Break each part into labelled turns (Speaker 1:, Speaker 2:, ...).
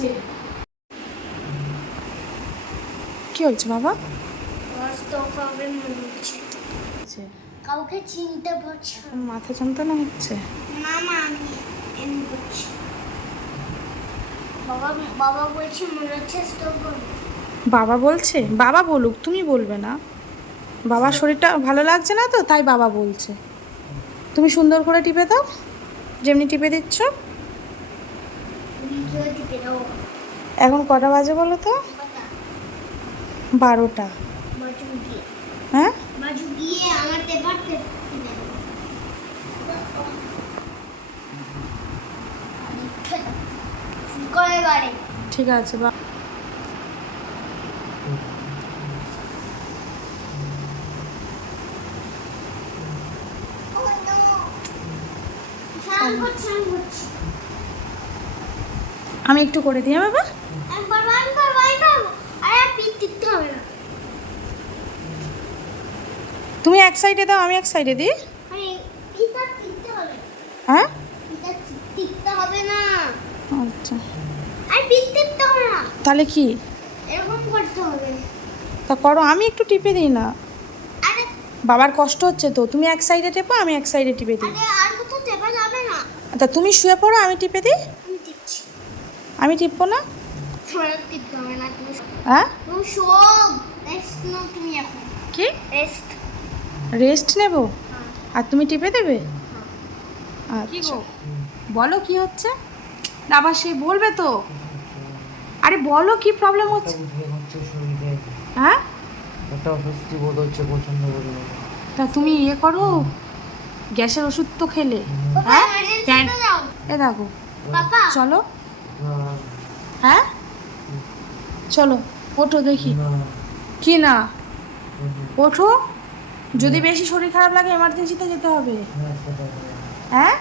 Speaker 1: আসছে কি হয়েছে বাবা?
Speaker 2: হচ্ছে কাউকে চিনতে পারছি
Speaker 1: মাথা যন্ত্রণা হচ্ছে?
Speaker 2: না মা আমি এমনি করছি বাবা বাবা বলছে মনে হচ্ছে স্টক করবে।
Speaker 1: বাবা বলছে? বাবা বলুক তুমি বলবে না। বাবার শরীরটা ভালো লাগছে না তো তাই বাবা বলছে। তুমি সুন্দর করে টিপে দাও যেমনি টিপে দিচ্ছ। এখন কটা বাজে বলো তো? বারোটা। হ্যাঁ? ঠিক আছে বা
Speaker 2: করছি।
Speaker 1: আমি একটু করে দিই হ্যাঁ বাবা? তুমি এক সাইডে দাও আমি এক সাইডে দিই। হ্যাঁ?
Speaker 2: হবে না।
Speaker 1: আচ্ছা।
Speaker 2: আর পিট হবে না।
Speaker 1: তাহলে কি?
Speaker 2: এরকম করতে হবে।
Speaker 1: তা করো আমি একটু টিপে দিই না।
Speaker 2: আরে
Speaker 1: বাবার কষ্ট হচ্ছে তো তুমি এক সাইডে টেপো আমি এক সাইডে টিপে দিই।
Speaker 2: আরে আর কোথাও টেপা যাবে না।
Speaker 1: তা তুমি শুয়ে পড়ো আমি টিপে দিই।
Speaker 2: আমি
Speaker 1: টিপবো না? হ্যাঁ?
Speaker 2: তুমি সব রেস্ট নাও তুমি এখন।
Speaker 1: কি?
Speaker 2: রেস্ট
Speaker 1: রেস্ট নেব?
Speaker 2: হ্যাঁ।
Speaker 1: আর তুমি টিপে দেবে?
Speaker 2: হ্যাঁ।
Speaker 1: আচ্ছা। বলো কি হচ্ছে? না আবার সে বলবে তো। আরে বলো কি প্রবলেম হচ্ছে?
Speaker 3: উঠে হচ্ছে শরীরে
Speaker 1: হ্যাঁ?
Speaker 3: একটা অস্বস্তি বোধ হচ্ছে প্রচণ্ড পরিমাণে
Speaker 1: তা তুমি ইয়ে করো। গ্যাসের ওষুধ তো খেলে। হ্যাঁ? এ দেখো। চলো। হ্যাঁ? চলো ওঠো দেখি। কি না? ওঠো। যদি বেশি শরীর খারাপ লাগে এমার্জেন্সিতে যেতে হবে।
Speaker 3: হ্যাঁ।
Speaker 1: হ্যাঁ?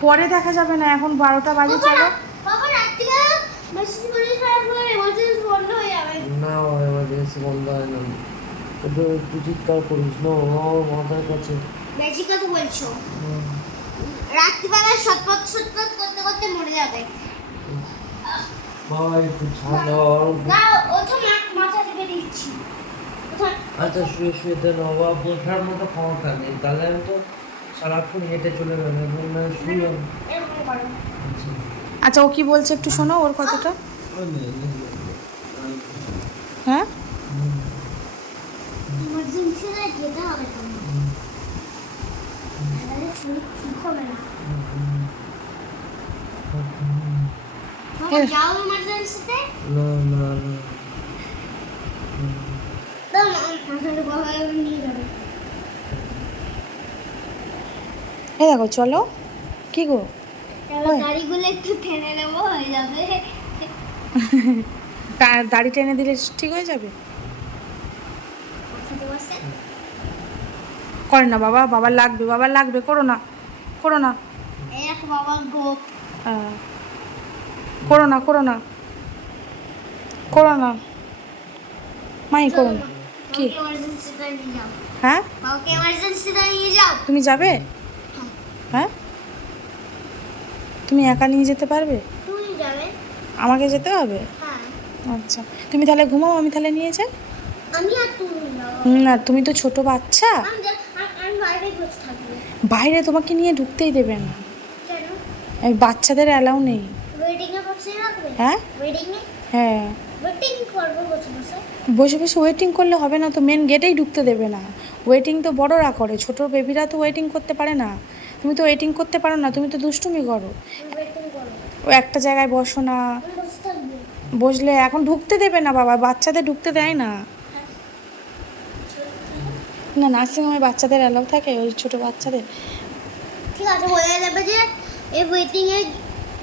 Speaker 3: পরে
Speaker 1: দেখা যাবে। না এখন বারোটা বাজে চলো।
Speaker 2: হয়ে
Speaker 3: না এমার্জেন্সি বন্ধ হয় না। একটু একটু চিৎকার করিস না ও আমার কাছে।
Speaker 2: বেশি কথা বলছো।
Speaker 3: হুম,
Speaker 2: রাত্রিবেলা সটপট সটপট করতে করতে মরে যাবে। না ওঠো মা- মাথা টিপে দিচ্ছি।
Speaker 3: আচ্ছা শুয়ে শুয়ে দেন বাবা বোঝার মতো ক্ষমতা নেই। তাহলে আমি তো সারাক্ষণ হেঁটে চলে গেলাম এখন না শুয়ে আচ্ছা
Speaker 1: ও কি বলছে একটু শোনো ওর কথাটা। হ্যাঁ?
Speaker 3: হুম,
Speaker 2: এমার্জেন্সিতে যেতে হবে তোমার
Speaker 3: হুম,
Speaker 2: নাহলে শরীর ঠিক হবে না
Speaker 3: হুম, হুম। হুম,
Speaker 2: বাবা
Speaker 1: এ।
Speaker 2: যাও
Speaker 3: না না না
Speaker 1: এ দেখো চলো কি গো
Speaker 2: একটু টেনে নেব হয়ে যাবে
Speaker 1: দাড়ি টেনে দিলে ঠিক হয়ে যাবে
Speaker 2: মাথাতে বসে
Speaker 1: করে না বাবা বাবা লাগবে বাবা লাগবে করো না করো না।
Speaker 2: বাবা
Speaker 1: হ্যাঁ। করো না করো না। করো না। মাই করো না। কি? হ্যাঁ?
Speaker 2: নিয়ে যাও।
Speaker 1: তুমি যাবে? হ্যাঁ? তুমি একা নিয়ে যেতে পারবে? আমাকে যেতে হবে?
Speaker 2: হ্যাঁ।
Speaker 1: আচ্ছা। তুমি তাহলে ঘুমাও আমি তাহলে নিয়ে যাই। না। তুমি তো ছোট বাচ্চা।
Speaker 2: বাইরে
Speaker 1: তোমাকে নিয়ে ঢুকতেই দেবে না। এই বাচ্চাদের অ্যালাউ নেই।
Speaker 2: বসে
Speaker 1: হ্যাঁ? হ্যাঁ।
Speaker 2: বসে বসে।
Speaker 1: ওয়েটিং করলে হবে না তো মেন গেটেই ঢুকতে দেবে না। ওয়েটিং তো বড়রা করে ছোট বেবিরা তো ওয়েটিং করতে পারে না। তুমি তো ওয়েটিং করতে পারো না তুমি তো দুষ্টুমি করো। ও একটা জায়গায় বসো না। বসলে এখন ঢুকতে দেবে না বাবা বাচ্চাদের ঢুকতে দেয় না। না নার্সিংহোমে বাচ্চাদের অ্যালাউ থাকে ওই ছোট বাচ্চাদের।
Speaker 2: ঠিক আছে হয়ে যাবে যে এই ওয়েটিং এ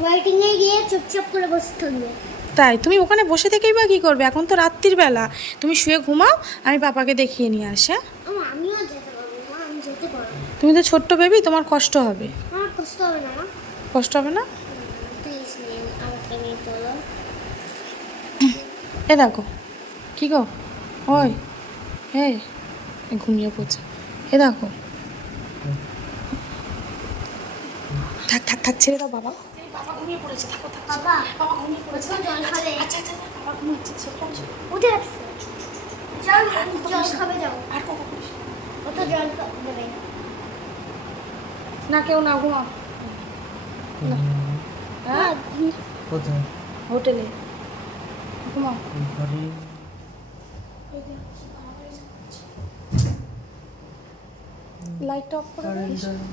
Speaker 2: ওয়েটিং এ গিয়ে চুপচাপ করে বসে থাকবে।
Speaker 1: তাই তুমি ওখানে বসে থেকেই বা কী করবে? এখন তো রাত্রির বেলা। তুমি শুয়ে ঘুমাও আমি পাপাকে দেখিয়ে নিয়ে আসি হ্যাঁ?
Speaker 2: আমিও যেতে পারব আমি যেতে পারব।
Speaker 1: তুমি তো ছোট্ট বেবি তোমার কষ্ট হবে।
Speaker 2: আমার কষ্ট হবে না
Speaker 1: কষ্ট হবে না? এ দেখো কি গো? ওই এ এ ঘুমিয়ে পড়ছে। এ দেখো। থাক থাক থাক ছেড়ে দাও বাবা। বাবা ঘুমিয়ে পড়েছে থাকো থাকো।
Speaker 2: বাবা
Speaker 1: বাবা ঘুমিয়ে পড়েছে।
Speaker 2: জল খাবে।
Speaker 1: আচ্ছা আচ্ছা আচ্ছা, বাবা ঘুমিয়েছে।
Speaker 2: উঠে জল জল খাবে যাও।
Speaker 1: আর কথা না।
Speaker 2: ও তো জল খা-
Speaker 1: না কেউ না ঘুমাও। হ্যাঁ?
Speaker 3: কোথায়?
Speaker 1: হোটেলে। ঘুমাও। লাইটটা অফ করে দিস।
Speaker 3: কারেন্টটা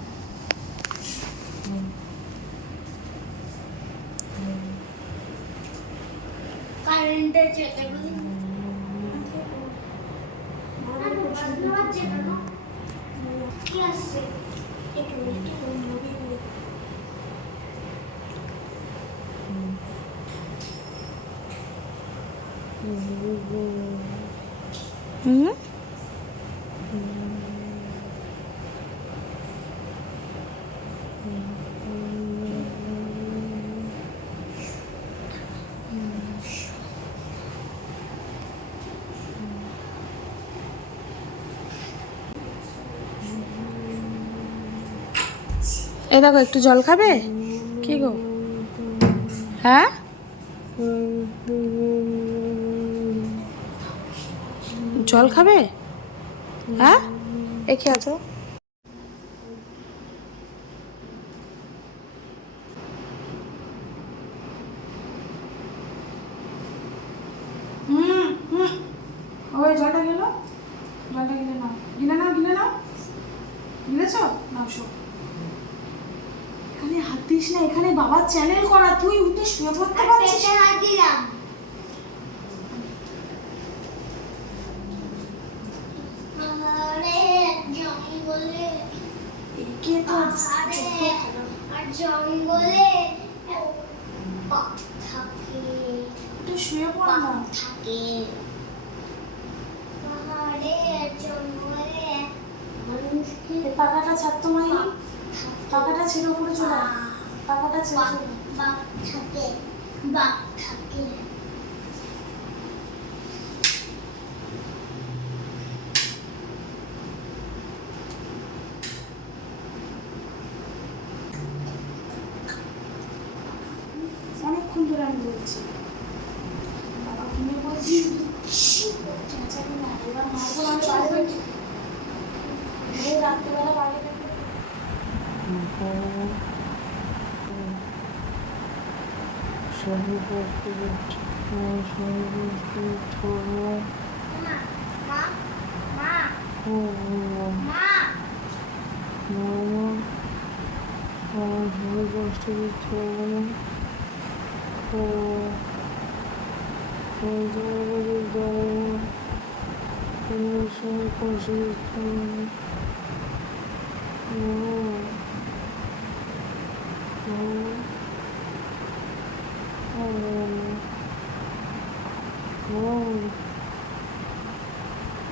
Speaker 2: কারেন্টের চেতে কি আসছে?
Speaker 1: একটু একটু মুভি হুম। এই দেখো, একটু জল খাবে? কি গো? হ্যাঁ? জল খাবে? হ্যাঁ? এখে আছো জলটা গেল জলটা নাও। নাও নাও। নাও হাত দিস না এখানে বাবার চ্যানেল করা তুই উঠে শুয়ে পড়তে পারছিস।
Speaker 2: হাত দিলাম
Speaker 1: তো
Speaker 2: আরে আর জঙ্গলে থাকে
Speaker 1: উঠে শুয়ে পড় না।
Speaker 2: থাকে। পাহাড়ে জঙ্গলে মানুষকে
Speaker 1: এই ছাড়তো মাই
Speaker 2: বাঘ
Speaker 1: পাখাটা ছেড়ে উপরে চলে পাখাটা চলে
Speaker 2: বাঘ থাকে বাঘ থাকে
Speaker 1: অনেকক্ষণ ধরে আমি বলছি বাবা ঘুমিয়ে এই রাত্রিবেলা
Speaker 2: মা
Speaker 3: কষ্ট দিচ্ছে সময় কষ্ট দিচ্ছে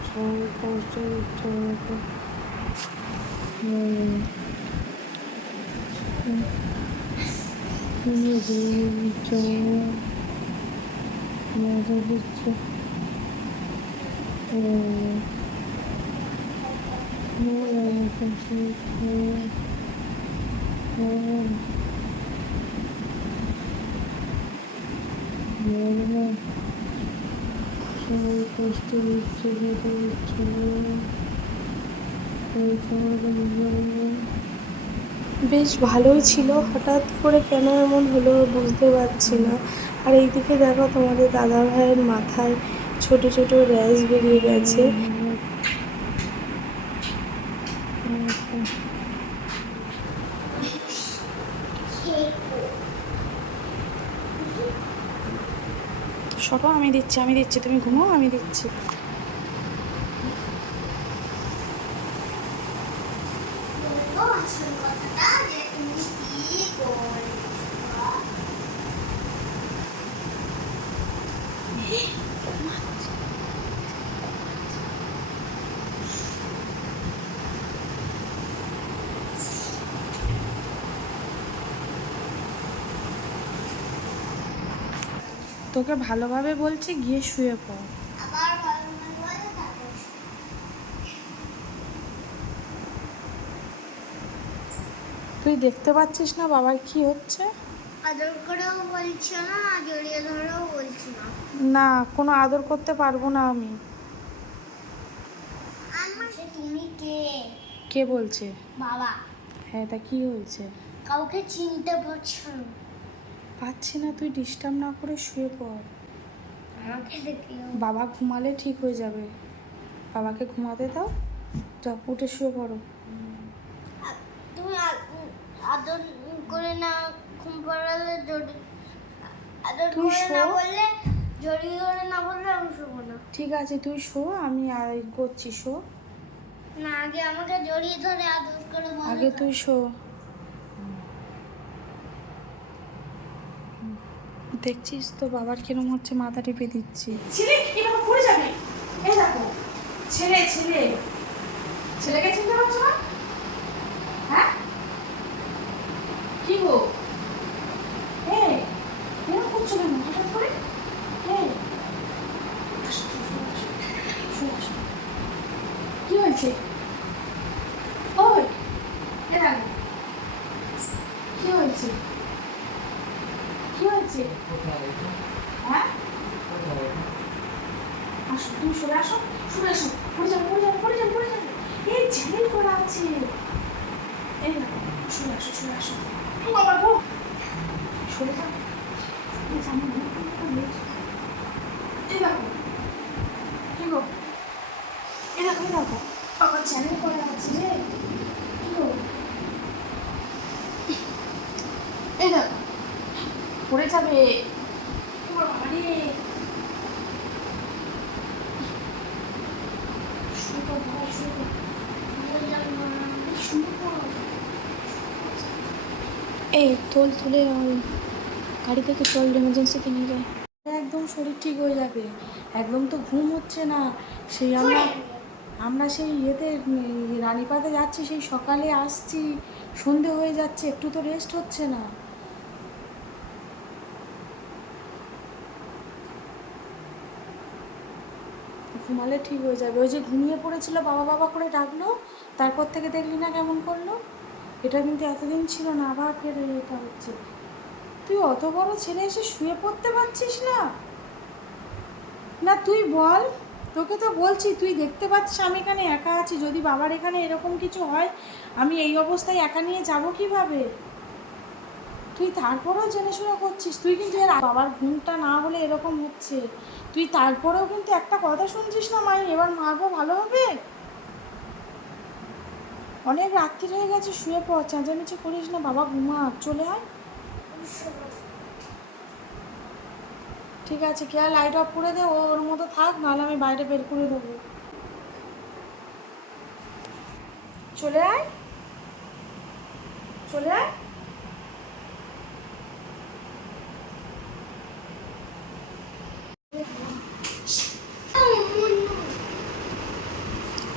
Speaker 3: সবাই কষ্ট দিচ্ছে আমাকে দিচ্ছে মাথা দিচ্ছে কষ্ট দিচ্ছে
Speaker 1: বেশ ভালোই ছিল। হঠাৎ করে কেন এমন হলো বুঝতে পারছি না। আর এইদিকে দেখো তোমাদের দাদা ভাইয়ের মাথায় ছোট ছোট র্যাশ বেরিয়ে গেছে। সরো আমি দিচ্ছি আমি দিচ্ছি তুমি ঘুমো আমি দিচ্ছি। তোকে ভালোভাবে বলছি গিয়ে শুয়ে পড়। তুই দেখতে পাচ্ছিস না বাবার কি হচ্ছে?
Speaker 2: আদর করেও বলছো না জড়িয়ে ধরেও বলছি না।
Speaker 1: না কোনো আদর করতে পারব না আমি।
Speaker 2: তুমি কে?
Speaker 1: কে বলছে?
Speaker 2: বাবা।
Speaker 1: হ্যাঁ তা কি হয়েছে?
Speaker 2: কাউকে চিনতে পারছ না।
Speaker 1: পাচ্ছি না তুই ডিস্টার্ব না করে শুয়ে পড়। বাবা ঘুমালে ঠিক হয়ে যাবে। বাবাকে ঘুমাতে দাও যাও উঠে শুয়ে পড়ো।
Speaker 2: তুমি আদর করে না ঘুম পাড়ালে জড়ি আদর
Speaker 1: তুই
Speaker 2: করে না বললে জড়িয়ে ধরে না বললে আমি শোবো না।
Speaker 1: ঠিক আছে তুই শো আমি আর করছি শো।
Speaker 2: না আগে আমাকে জড়িয়ে ধরে আদর করে
Speaker 1: আগে তুই শো। দেখছিস তো বাবার কিরম হচ্ছে মাথা টিপে দিচ্ছি।
Speaker 4: ছেলে, এভাবে পড়ে যাবে? দেখো, ছেলে ছেলে। ছেলেকে চিনতে পারছ না? হ্যাঁ? কি গো? করছ কেন? হঠাৎ করে? হয়েছে? কি হয়েছে কি হয়েছে
Speaker 3: কোথায় এটা?
Speaker 4: হ্যাঁ
Speaker 3: কোথায় এটা?
Speaker 4: তুমি সরে আসো সরে আসো। পড়ে যাবে পড়ে যাবে পড়ে যাবে পড়ে যাবে এই চ্যানেল করা আছে। এই দেখো সরে আসো সরে আসো। ও বাবা গো সরে যাও। এই দেখো কি গো এই দেখো দেখো বাবা চ্যানেল করা আছে রে কি গো এই দেখো পড়ে যাবে। বাবা রে শুরু কর বাবা শুরু কর শুরু কর
Speaker 1: এই, তোল, তুলে ওই গাড়ি থেকে চল এমার্জেন্সিতে নিয়ে যায় একদম শরীর ঠিক হয়ে যাবে। একদম তো ঘুম হচ্ছে না। সেই আমরা আমরা সেই ইয়েতে রানীপাতে যাচ্ছি, সেই সকালে আসছি। সন্ধে হয়ে যাচ্ছে, একটু তো রেস্ট হচ্ছে না। ঘুমালে ঠিক হয়ে যাবে। ওই যে ঘুমিয়ে পড়েছিল, বাবা বাবা করে ডাকলো, তারপর থেকে দেখলি না কেমন করল? এটা কিন্তু এতদিন ছিল না, আবার ফের এটা হচ্ছে। তুই অত বড় ছেলে এসে শুয়ে পড়তে পারছিস না? না, তুই বল। তোকে তো বলছি, তুই দেখতে পাচ্ছিস আমি এখানে একা আছি। যদি বাবার এখানে এরকম কিছু হয়, আমি এই অবস্থায় একা নিয়ে যাব কীভাবে? তুই তারপরেও জেনে শুনে করছিস। তুই কিন্তু এর বাবার ঘুমটা না হলে এরকম হচ্ছে। তুই তারপরেও কিন্তু একটা কথা শুনছিস না, মাই? এবার মারবো ভালো হবে? অনেক রাত্রি হয়ে গেছে, শুয়ে পড়, চেঁচামেচি করিস না, বাবা ঘুমা চলে আয়। ঠিক আছে, কে লাইট অফ করে দে ওর মতো থাক, নাহলে আমি বাইরে বের করে দেবো। চলে আয়। চলে আয়।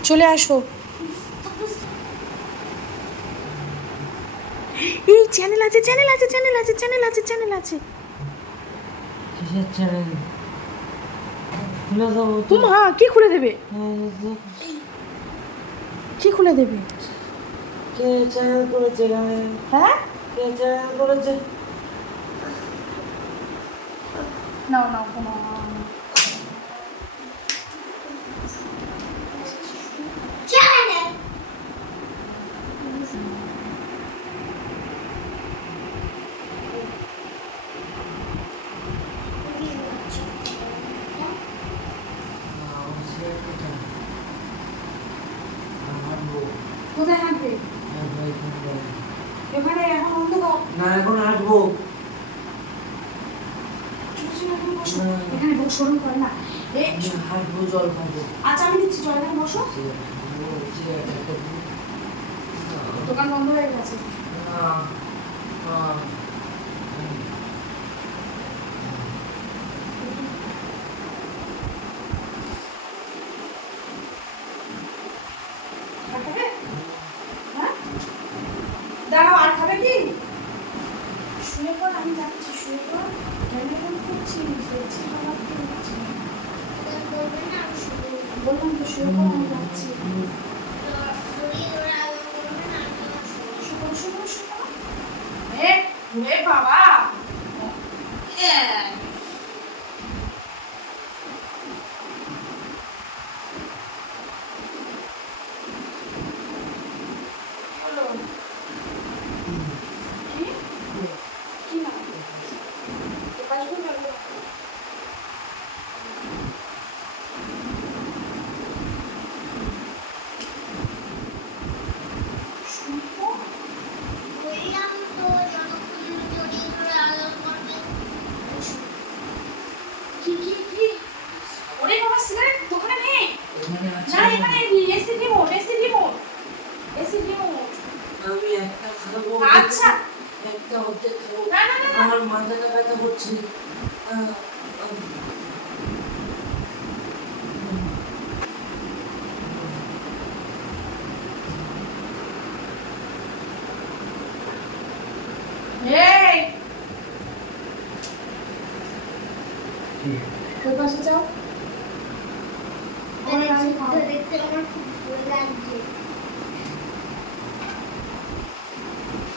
Speaker 1: চলে আসো এই চ্যানেল আছে চ্যানেল আছে চ্যানেল আছে চ্যানেল আছে চ্যানেল আছে।
Speaker 3: কিসের চ্যানেল? খুলে দেবো তো।
Speaker 1: তুমি হ্যাঁ কি খুলে দেবে? কি খুলে দেবে?
Speaker 3: কে চ্যানেল করেছে এখানে
Speaker 1: হ্যাঁ?
Speaker 3: কে চ্যানেল করেছে?
Speaker 1: নাও
Speaker 2: চ্যানেল
Speaker 3: না, ও সে কোথায়? আমার বউ।
Speaker 1: কোথায় হাঁটবে
Speaker 3: ভাই?
Speaker 1: এখন অন্ধকার।
Speaker 3: না এখন আসব।
Speaker 1: চুপি চুপি এখানে বসো।
Speaker 3: না।
Speaker 1: এখানে বসো শরম করে না। এ
Speaker 3: আমি হাঁটবো জল খাব।
Speaker 1: আচ্ছা আমি দিচ্ছি জল এখানে বসো। দোকান বন্ধ হয়ে গেছে। আর দাঁড়াও, আর খাবে কি? শুয়ে পড়, আমি যাচ্ছি, শুয়ে পড়। কেন এরকম করছিস? দেখছি খাবার খেয়ে যাচ্ছি
Speaker 2: বলবে না আমি শুধু
Speaker 1: বললাম তো শুয়ে পড়, আমি যাচ্ছি। শুকনো শুকনো শুকনো। এ বাবা। হলো কি কি না এপাশ ঘুরে গেল শুনব
Speaker 2: বললাম তো যতক্ষণ চুরি করে আলো করবে
Speaker 1: কি কি কি ওরে বাবা সিগারেট দোকানে নেই
Speaker 3: এখানে আছে
Speaker 1: না এখানে AC remote AC remote AC remote
Speaker 3: আমি একটা খাব
Speaker 1: আচ্ছা।
Speaker 3: একটা
Speaker 1: না
Speaker 3: আমার মাথাটা ব্যথা করছে